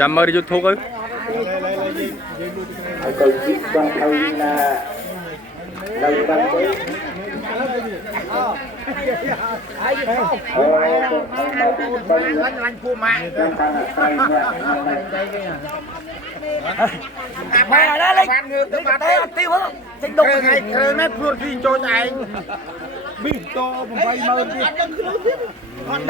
ចាំមើល YouTube ទៅទៅជីកបងថៃណានៅបាត់ទៅឡាញ់ពូម៉ាក់ម៉ែណាលេងងើទៅបាត់ទៅអត់ទីហ្នឹងចេញដុកថ្ងៃគ្រឿងនេះព្រួតទីចូលឯងប៊ីត80000ទៀត